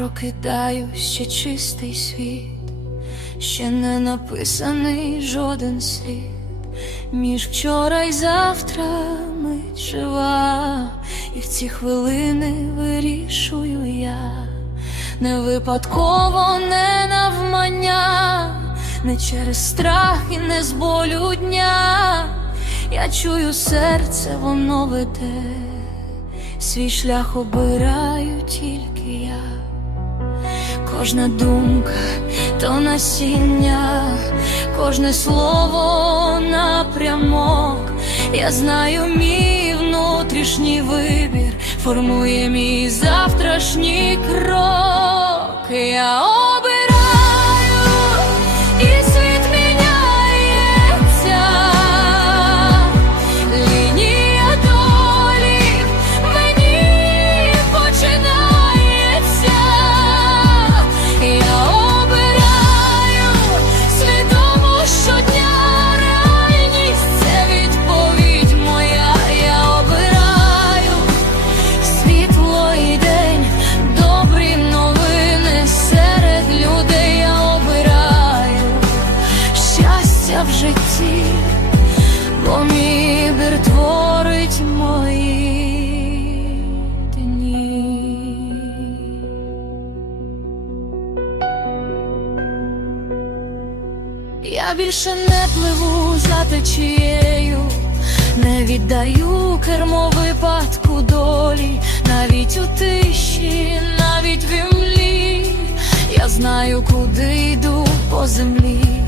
прокидаю ще чистий світ, ще не написаний жоден слід. Між вчора й завтра мить жива, і в ці хвилини вирішую я. Не випадково, не навмання, не через страх і не з болю дня. Я чую серце, воно веде, свій шлях обираю тільки я. Кожна думка то насіння, кожне слово напрямок. Я знаю мій внутрішній вибір, формує мій завтрашній крок. Житті, бо мій вибір творить мої дні. Я більше не пливу за течією, не віддаю кермо випадку долі, навіть у тиші, навіть в імлі. Я знаю, куди йду по землі.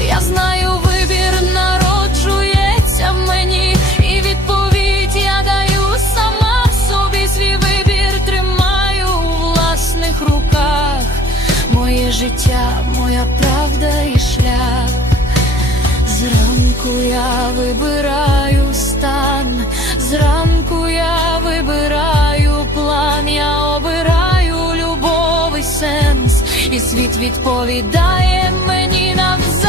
Я знаю, вибір народжується мені, і відповідь я даю сама собі свій вибір тримаю у власних руках. Моє життя, моя правда і шлях. Зранку я вибираю стан, зранку я вибираю план, я обираю любов і сенс, і світ відповідає мені навзаєм.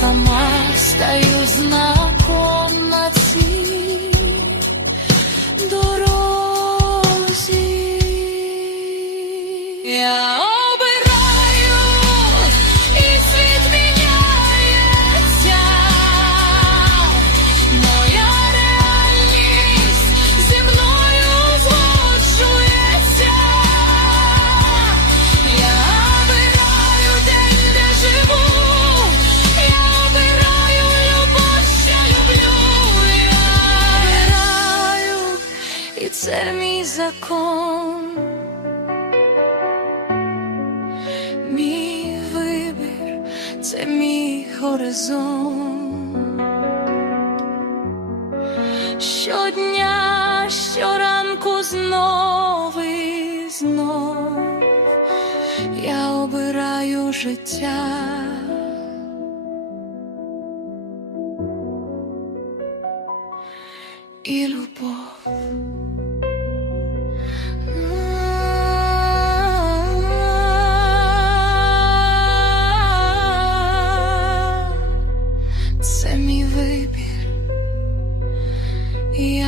Сама стаю знаком на цій дорозі. Закон. Мій вибір це мій горизонт. Щодня, щоранку знов і знов я обираю життя.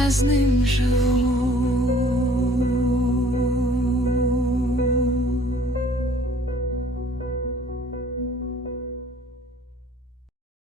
Я з ним живу.